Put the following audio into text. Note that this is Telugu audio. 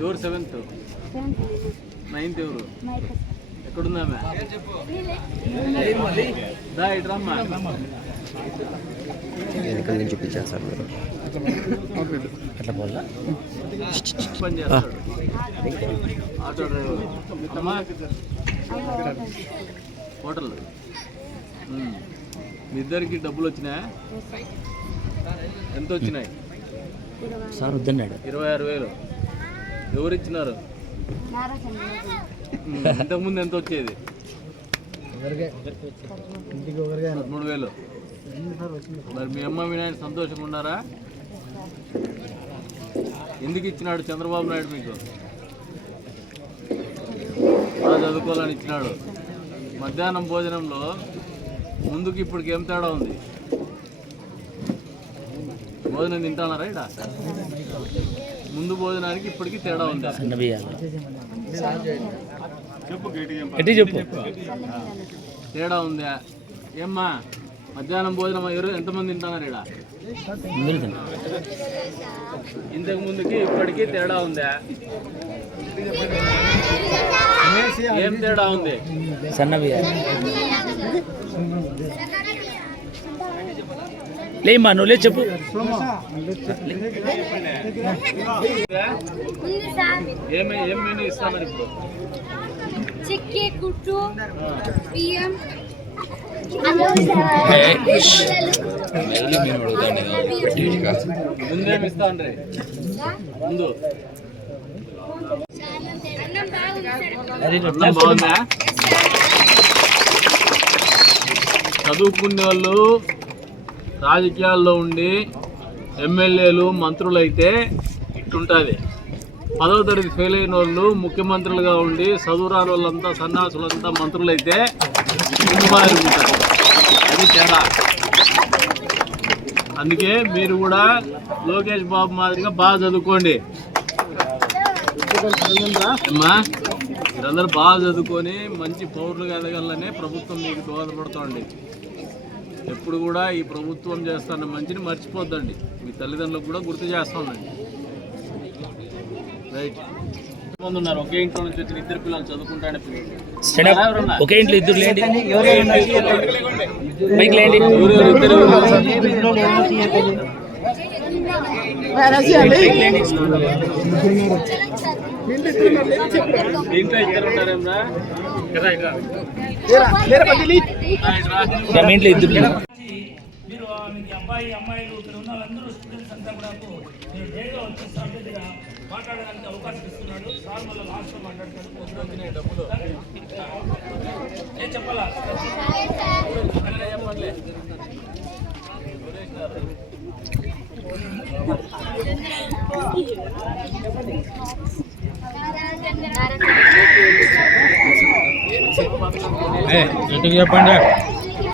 ఎవరు సెవెంత్? నైన్త్ ఎవరు? ఎక్కడుందామె దా ఇటు రమ్మా. వెనకాల నుంచి చూపించేస్తారు మీరు? అట్లా పోలా ఆటో డ్రైవర్. అమ్మా. హోటల్. మీ ఇద్దరికి డబ్బులు వచ్చినాయా? ఎంత వచ్చినాయి? సార్ వద్దన్నాడు. ఇరవై ఆరు వేలు. ఎవరు ఇచ్చినారు ఇంతకుముందు ఎంత వచ్చేది? పదమూడు వేలు. మరి మీ అమ్మ మీ నాయన సంతోషంగా ఉన్నారా? ఎందుకు ఇచ్చినాడు చంద్రబాబు నాయుడు మీకు? చదువుకోవాలని ఇచ్చినాడు. మధ్యాహ్నం భోజనంలో ముందుకు ఇప్పటికి ఏం తేడా ఉంది? భోజనం తింటానారా ఇడ ముందు భోజనానికి ఇప్పటికి తేడా ఉంది. సన్న బియ్యాలు. ఎట్టి చెప్పు. తేడా ఉందా. ఏమ్మా మధ్యాహ్నం భోజనం ఎవరు ఎంతమంది తింటున్నారు ఇక్కడ ఇంతకు ముందుకి ఇప్పటికి తేడా ఉందా? ఏం తేడా ఉంది? సన్న బియ్యాలు. లేమ్మా నువ్వు లేదు చెప్పు. చిక్కి కుట్టు బియ్యం ముందేమి ఇస్తాండ్రి? ముందు. అన్నం బాగుంది? అన్నం బాగుందా చదువుకునే వాళ్ళు రాజకీయాల్లో ఉండి ఎమ్మెల్యేలు మంత్రులు అయితే ఇట్టుంటుంది. పదవ తరగతి ఫెయిల్ అయిన వాళ్ళు ముఖ్యమంత్రులుగా ఉండి చదువురాని వాళ్ళంతా సన్నాసులంతా మంత్రులు అయితే ఉంటారు అది తేడా. అందుకే మీరు కూడా లోకేష్ బాబు మాదిరిగా బాగా చదువుకోండి. అమ్మా మీరందరూ బాగా చదువుకొని మంచి పౌరులుగా ఎదగాలనే ప్రభుత్వం మీకు దోహదపడుతోంది. ఎప్పుడు కూడా ఈ ప్రభుత్వం చేస్తున్న మంచిని మర్చిపోద్దండి మీ తల్లిదండ్రులకు కూడా గుర్తు చేస్తుందండి రైట్ మంది ఉన్నారు ఒకే ఇంట్లో నుంచి వచ్చిన ఇద్దరు పిల్లలు చదువుకుంటానే. ఎవరున్నా? ఒకే ఇంట్లో ఇద్దరు లేండి పైకి లేండి ఎవరు ఎవరు ఇద్దరు ఎవరు? దీంట్లో ఇద్దరు. మీరు మీకు అబ్బాయి అమ్మాయిలు ఇక్కడ ఉన్న వాళ్ళందరూ స్టూడెంట్స్ అంతా కూడా మీరు డేగా వచ్చి సార్ దగ్గర మాట్లాడడానికి అవకాశం ఇస్తున్నాడు సార్ మళ్ళీ లాస్ట్లో మాట్లాడతాడు ఏం చెప్పాలా? చెప్పండి